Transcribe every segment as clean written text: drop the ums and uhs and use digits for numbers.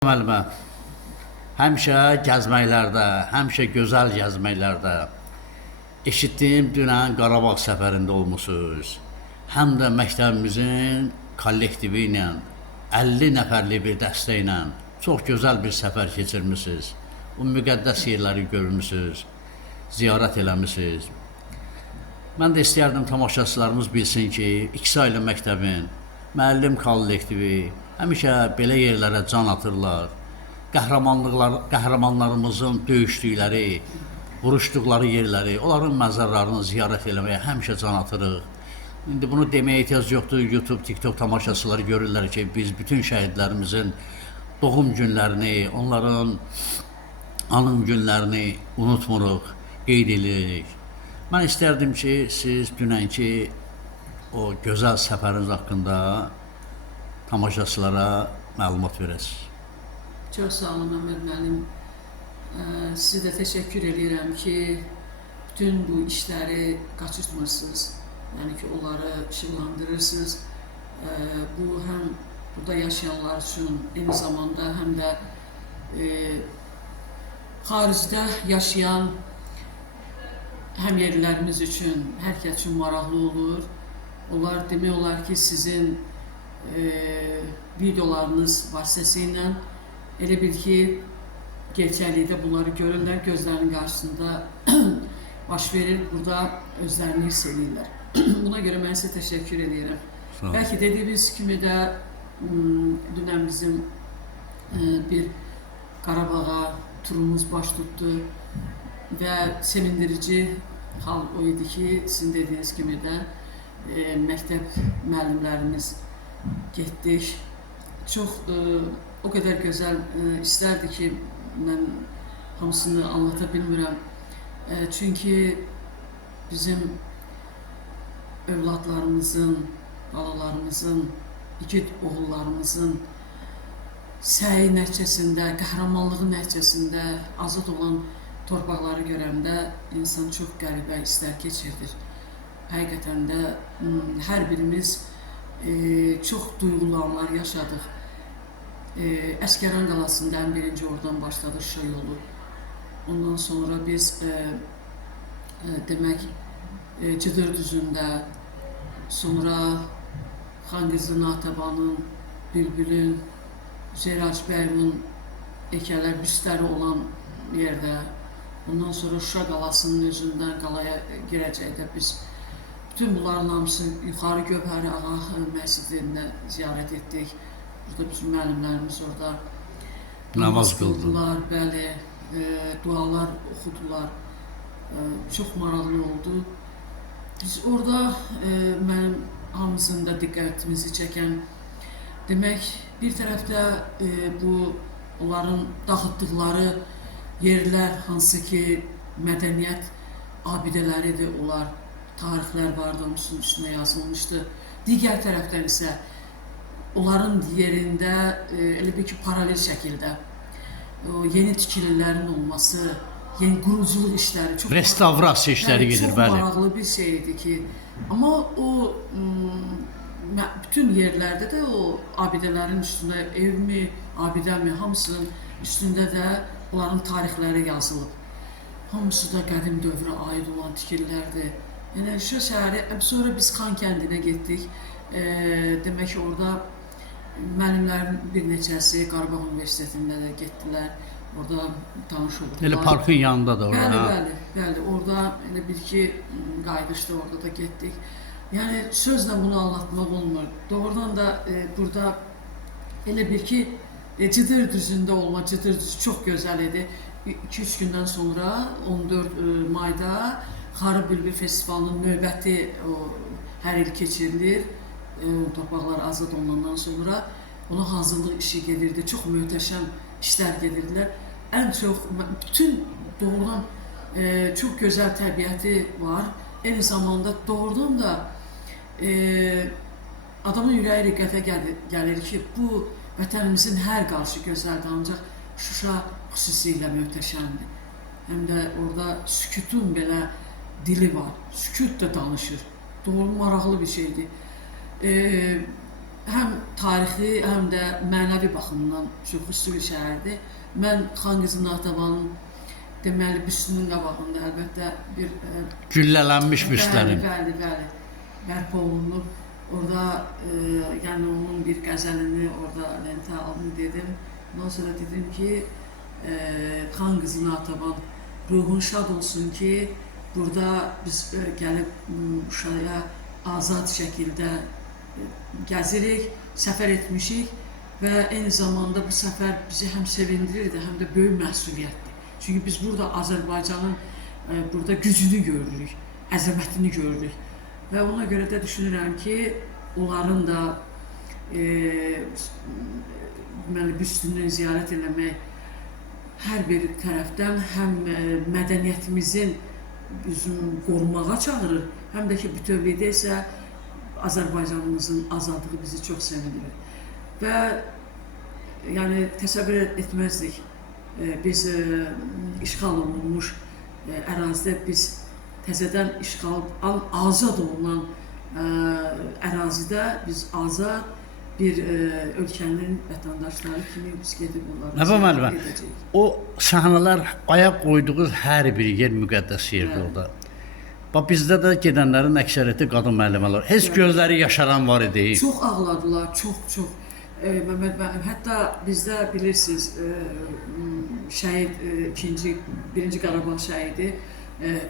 Müəllimə, həmişə gəzməklərdə, həmişə gözəl gəzməklərdə eşitdiyim dünən Qarabağ səfərində olmusunuz. Həm də məktəbimizin kollektivi ilə 50 nəfərlik bir dəstə ilə çox gözəl bir səfər keçirmisiniz. O müqəddəs yerləri görmüsünüz, ziyarət eləmisiniz. Mən də istəyərdim tamaşaçılarımız bilsin ki, İkisaylı məktəbin müəllim kollektivi həmişə belə yerlərə can atırlar. Qəhrəmanlarımızın döyüşdükləri, vuruşduqları yerləri, onların məzarlarını ziyarət eləməyə həmişə can atırıq. İndi bunu deməyə ehtiyac yoxdur. YouTube, TikTok tamaşaçıları görürlər ki, biz bütün şəhidlərimizin doğum günlərini, onların anım günlərini unutmuruq, qeyd edirik. Mən istərdim ki, siz dünənki o gözəl səfəriniz haqqında tamaşaçılara məlumat verəsiniz. Çox sağ olun Ömər müəllim. Sizə də təşəkkür edirəm ki, bütün bu işləri qaçırtmırsınız. Yəni ki, onları işıqlandırırsınız. Bu həm burada yaşayanlar üçün, eyni zamanda həm də xaricdə yaşayan həmyerlilərimiz üçün, hər kəs üçün maraqlı olur. Onlar demək olar ki, sizin videolarınız vasitəsilə elə bil ki, gerçəklikdə bunları görürlər, gözlərinin qarşısında baş verir, burada özlərini hiss edirlər. Buna görə mən sizə təşəkkür edirəm. Bəlkə dediyimiz kimi də dünən bizim bir Qarabağa turumuz baş tutdu və sevindirici hal o idi ki, sizin dediyiniz kimi də məktəb müəllimlərimiz getdik. Çox o qədər gözəl istərdi ki, mən hamısını anlata bilmirəm. Çünki bizim övladlarımızın, balalarımızın, igid oğullarımızın səyi nəticəsində, qəhrəmanlığı nəticəsində azad olan torpaqları görəndə insan çox qəribə hisslər keçirdir. Həqiqətən də hər birimiz çox duyğulu anlar yaşadıq. Əsgəran qalasında ən birinci oradan başladı Şuşa yolu. Ondan sonra biz demək Cıdır düzündə, sonra Xanqızı Natəbanın, Bülbülün, Hüseyin Hacıbəylinin heykəllər, büstləri olan yerdə, ondan sonra Şuşa qalasının özündən qalaya girəcəkdə biz bütün bunların hamısı yuxarı Gövhəri Ağa məscidində ziyarət etdik. Burada bizim müəllimlərimiz orada namaz qıldılar, bəli, dualar oxudular. Çox maraqlı oldu. Biz orada mənim hamımızın da diqqətimizi çəkən, demək, bir tərəfdə bu onların dağıtdıqları yerlər, hansı ki mədəniyyət abidələridir, onlar tarixlər vardı, onun üstünə yazılmışdı. Digər tərəfdən isə onların yerində elə bir ki, paralel şəkildə yeni tikililərin olması, yeni quruculuq işləri, çox restavrasiya işləri gedir, bəli. Çox maraqlı bir şey idi ki, amma o bütün yerlərdə də o abidələrin üstündə evmi, abidəmi, hamısının üstündə də onların tarixləri yazılıb. Hamısı da qədim dövrə aid olan tikililərdir. Yəni Şuşa şəhəri, sonra biz Xan kəndinə getdik. Demək ki, orada müəllimlərin bir neçəsi Qarabağ Universitetində də getdilər. Orada tanış oldular. Elə parkın yanında da orada. Bəli, orada elə bir ki, qayıdışdı, orada da getdik. Yəni sözlə bunu anlatmaq olmur. Doğrudan da burada elə bir ki, Cıdır düzündə olma, Cıdır düzü çox gözəl idi. 2-3 gündən sonra 14 mayda Xarı Bülbül Festivalının növbəti hər il keçirilir. Torpaqlar azad olunandan sonra ona hazırlıq işi gedirdi. Çox möhtəşəm işlər gedirdilər. Ən çox, bütün doğrudan çox gözəl təbiəti var. Eyni zamanda doğrudan da adamın ürəyi riqqətə gəlir ki, bu vətənimizin hər qarşı gözəldir, ancaq Şuşa xüsusilə möhtəşəmdir. Həm də orada sükutun belə dili var, sükut da danışır. Doğru maraqlı bir şeydir. həm tarixi, həm də mənəvi baxımdan çox xüsusi bir şəhərdir. Mən Xan Qızı Natəvanın deməli büstünün qabağında əlbəttə bir Güllələnmiş büstlərin. bəli, bərpa olunub. Orada yəni onun bir qəzəlini orada lentə aldım dedim. Ondan sonra dedim ki, Xan Qızı Natəvan ruhun şad olsun ki, burada biz gəlib Şuşaya azad şəkildə gəzirik, səfər etmişik və eyni zamanda bu səfər bizi həm sevindirirdi, həm də böyük məsuliyyətdir. Çünki biz burada Azərbaycanın burada gücünü görürük, əzəmətini görürük və ona görə də düşünürəm ki, onların da büstünü ziyarət eləmək hər bir tərəfdən həm mədəniyyətimizin bizim qorumağa çağırır, həm də ki, bütövlükdə isə Azərbaycanımızın azadlığı bizi çox sevindirir. Və yəni təsəvvür etməzdik, biz işğal olunmuş ərazidə biz təzədən işğaldan azad olunan ərazidə biz azad bir ölkənin vətəndaşları kimi biz gedib onları Nəbə müəllimə, o səhnələr ayaq qoyduğunuz hər bir yer müqəddəs yerdir orada. Bax, bizdə də gedənlərin əksəriyyəti qadın müəllimələr. Heç gözləri yaşaran var idi. Çox ağladılar, çox. Məhəmməd müəllim, hətta bizdə bilirsiniz, şəhid, birinci Qarabağ şəhidi,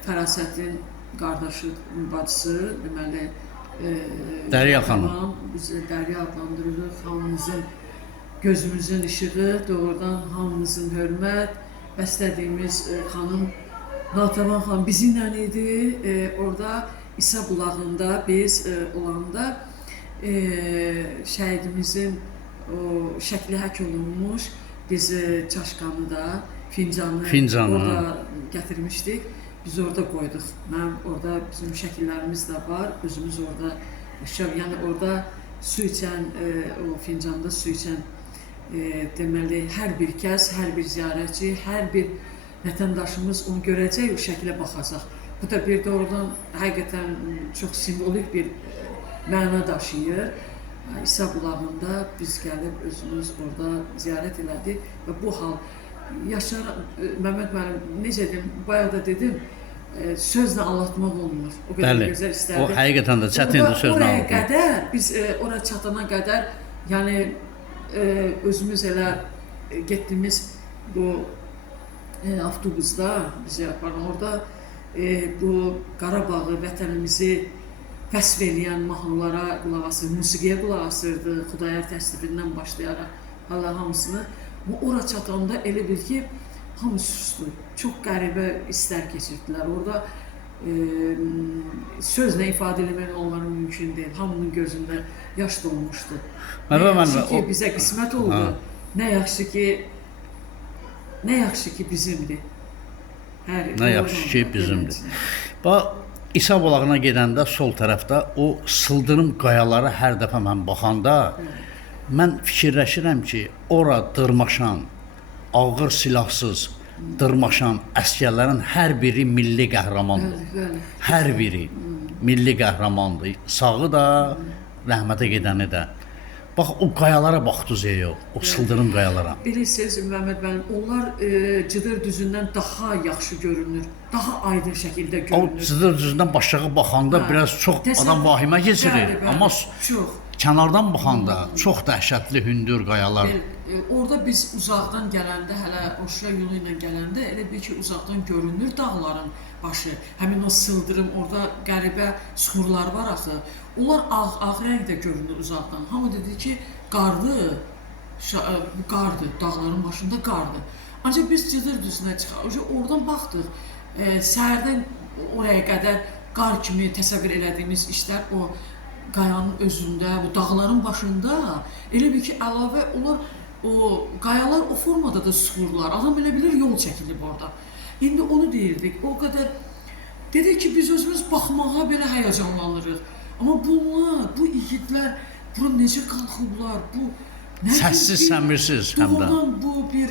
Fərasətin qardaşı, bacısı, deməli, Dərya xanım. Biz Dərya adlandırırıq, hamımızın gözümüzün işığı, doğrudan hamımızın hörmət, bəslədiyimiz xanım Natəvan xanım bizimlə idi. Orada İsa bulağında biz olanda şəhidimizin şəkli həkk olunmuş, biz çaşqanı da, fincanı orada gətirmişdik. Biz orada qoyduq. Mənim orada bizim şəkillərimiz də var. Özümüz orada, yəni orada su içən, o fincanda su içən deməli hər bir kəs, hər bir ziyarətçi, hər bir vətəndaşımız onu görəcək, o şəklə baxacaq. Bu da bir doğrudan həqiqətən çox simvolik bir məna daşıyır. İsa bulağında biz gəlib özümüz orada ziyarət elədik və bu hal Məhəmməd müəllim, necə dedim, bayaq da dedim, sözlə anlatmaq olmur. O qədər gözəl istərdik. O həqiqətən də çətindir sözlə anlatmaq. Oraya qədər, biz oraya çatana qədər, yəni özümüz elə getdiyimiz bu avtobusda bizi aparan orada bu Qarabağı, vətənimizi vəsf eləyən mahnılara qulaq asırdı, musiqiyə qulaq asırdı, Xudayar təsnifindən başlayaraq hala hamısını. Ora çatanda elə bil ki, hamı susdu. Çox qəribə hisslər keçirdilər. Orada sözlə ifadə eləmək onların mümkün deyil. Hamının gözündə yaş dolmuşdu. Nə yaxşı ki, bizə qismət oldu. Nə yaxşı ki bizimdir. Nə yaxşı ki bizimdir. Bax, İsa bulağına gedəndə sol tərəfdə o sıldırım qayalara hər dəfə mən baxanda mən fikirləşirəm ki, ora dırmaşan, ağır silahsız dırmaşan əsgərlərin hər biri milli qəhrəmandır. Hər biri milli qəhrəmandır. Sağı da, rəhmətə gedəni də. Bax, o qayalara baxdınız ya, o sıldırım qayalara. Bilirsiniz, Məhəmməd müəllim, onlar Cıdır düzündən daha yaxşı görünür, daha aydın şəkildə görünür. O Cıdır düzündən başlağı baxanda biraz çox adam vahimə keçirir, amma kənardan baxanda çox dəhşətli hündür qayalar. Orada biz uzaqdan gələndə, hələ Oşra yolu ilə gələndə elə bil ki, uzaqdan görünür dağların başı. Həmin o sıldırım, orada qəribə suxurlar var axı. Onlar ağ rəngdə görünür uzaqdan. Hamı dedi ki, qardır, dağların başında qardır. Ancaq biz Cıdır düzünə çıxaq, oradan baxdıq. Səhərdən oraya qədər qar kimi təsəvvür elədiyimiz işlər o qayanın özündə, bu dağların başında elə bil ki, əlavə onlar o qayalar o formada da sıxırlar. Adam elə bilir yol çəkilib orada. İndi onu deyirdik. O qədər dedik ki, biz özümüz baxmağa belə həyəcanlanırıq. Amma bunlar, bu igidlər bura necə qalxıblar? Bu səssiz, səmirsiz həm də. Doğrudan bu bir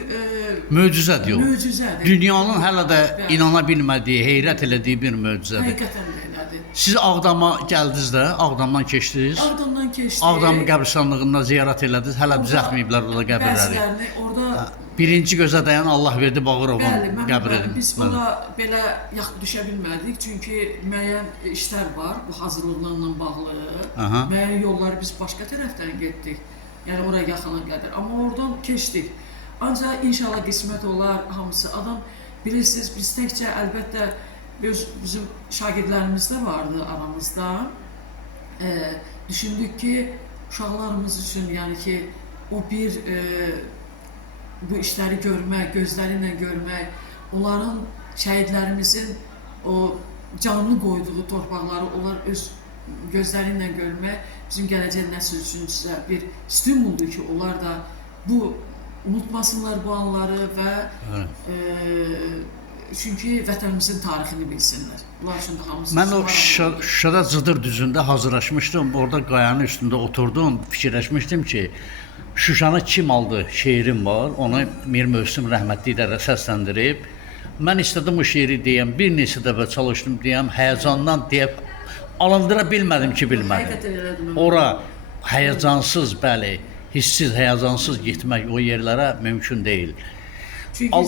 möcüzədir o. Möcüzədir. Dünyanın hələ də inana bilmədiyi, heyrət elədiyi bir möcüzədir. Həqiqətən də elədir. Siz Ağdama gəldiniz də, Ağdamdan keçdiniz? Ağdamdan oradan keçdik. Ağdam qəbristanlığında ziyarət elədiniz. Hələ düzəltməyiblər orada qəbirləri. Bəzilərini orada Birinci gözə dəyan Allah verdi Bağırovun bəli, mən qəbrini. biz buna belə yaxın düşə bilmədik. Çünki müəyyən işlər var bu hazırlıqlarla bağlı. Aha. Müəyyən yolları biz başqa tərəfdən getdik. Yəni oraya yaxına qədər. Amma oradan keçdik. Ancaq inşallah qismət olar hamısı. Adam bilirsiniz biz təkcə əlbəttə bizim şagirdlərimiz də vardı aramızda. Düşündük ki uşaqlarımız üçün yəni ki o bir bu işləri görmək, gözləri ilə görmək, onların şəhidlərimizin o canlı qoyduğu torpaqları onlar öz gözləri ilə görmək bizim gələcək nəsil üçün sizə bir stimuldur ki, onlar da bu unutmasınlar bu anları və çünki vətənimizin tarixini bilsinlər. Bunlar üçün də hamısı. Mən o Şuşada Cıdır düzündə hazırlaşmışdım. Orada qayanın üstündə oturdum, fikirləşmişdim ki, Şuşanı kim aldı şeirim var. Onu Mir Mövsüm rəhmətli ilə səsləndirib. Mən istədim o şeiri deyəm, bir neçə dəfə çalışdım deyəm, həyəcandan deyib alındıra bilmədim ki, bilmədim. Ora həyəcansız, bəli, hissiz, həyəcansız getmək o yerlərə mümkün deyil. Çünki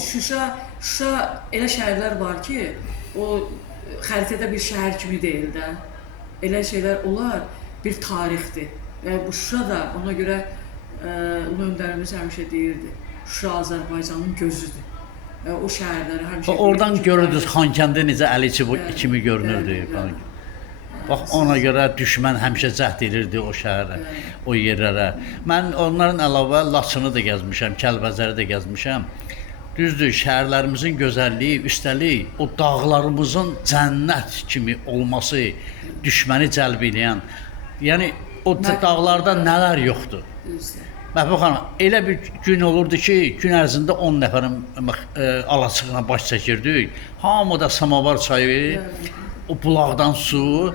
Şuşa elə şəhərlər var ki, o xəritədə bir şəhər kimi deyil də. Elə şeylər olar, bir tarixdir. Və bu Şuşa da ona görə Ulu öndərimiz həmişə deyirdi, Şuşa Azərbaycanın gözüdür. Və o şəhərləri həmişə... Oradan görürdünüz Xankəndi necə əli kimi görünürdü. Bax, ona görə düşmən həmişə cəhd edirdi o şəhərə, o yerlərə. Mən onların əlavə Laçını da gəzmişəm, Kəlbəcəri də gəzmişəm. Düzdür, şəhərlərimizin gözəlliyi, üstəlik o dağlarımızın cənnət kimi olması, düşməni cəlb edən, yəni o dağlarda nələr yoxdur. Məhbub xanım, elə bir gün olurdu ki, gün ərzində 10 nəfərin alaçığına baş çəkirdik. Hamı da samavar çayı, o bulaqdan su.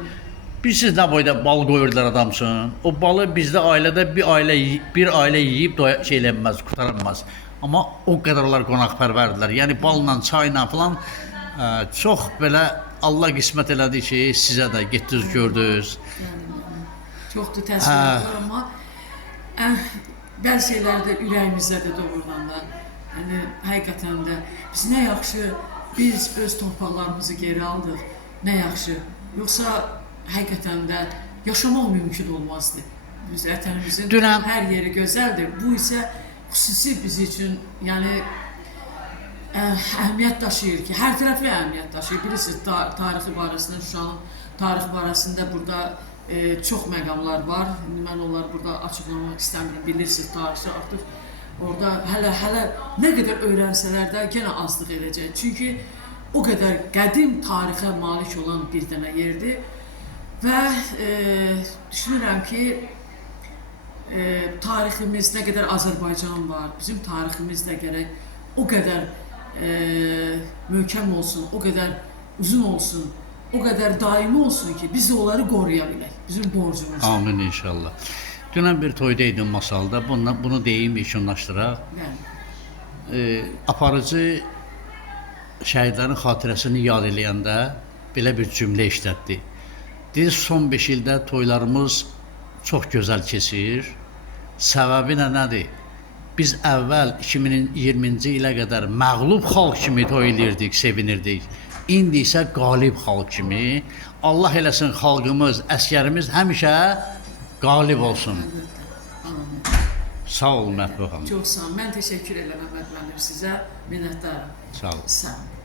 Bilirsiniz nə boyda bal qoyurdular adamsın. O balı bizdə ailədə bir ailə yeyib şeylənməz, qutaranmaz. Amma o qədərlər qonaqpərvərdilər. Yəni balla, çayla falan çox belə Allah qismət elədi ki, sizə də getdiniz, gördünüz. Çoxdur təəssüratlar, amma bəzi şeylər də ürəyimizdə də doğrudan da. Yəni həqiqətən də biz nə yaxşı biz öz torpaqlarımızı geri aldıq. Nə yaxşı. Yoxsa həqiqətən də yaşamaq mümkün olmazdı. Biz vətənimizin hər yeri gözəldir. Bu isə xüsusi biz üçün, yəni əhəmiyyət daşıyır ki, hər tərəfli əhəmiyyət daşıyır. Bilirsiniz, tarixi barəsində, Şuşanın tarixi barəsində burada çox məqamlar var. Mən onları burada açıqlamaq istəmirəm. Bilirsiniz, tarixçi artıq orada hələ nə qədər öyrənsələr də yenə azlıq edəcək. Çünki o qədər qədim tarixə malik olan bir dənə yerdir və düşünürəm ki, tariximiz nə qədər Azərbaycan var, bizim tariximiz də gərək o qədər möhkəm olsun, o qədər uzun olsun, o qədər daimi olsun ki, biz də onları qoruya bilək. Bizim borcumuz. Amin inşallah. Dünən bir toyda idim masalda, bunu deyim, yekunlaşdıraq. Aparıcı şəhidlərin xatirəsini yad eləyəndə belə bir cümlə işlətdi. Deyir, son 5 ildə toylarımız çox gözəl keçir. Səbəbi nədir? Biz əvvəl 2020-ci ilə qədər məğlub xalq kimi toy eləyirdik, sevinirdik. İndi isə qalib xalq kimi. Allah eləsin xalqımız, əskərimiz həmişə qalib olsun. Sağ olun Məhbub xanım. Çox sağ olun. Mən təşəkkür edirəm Məhbub xanım sizə. Minnətdaram. Sağ olun. Sağ olun.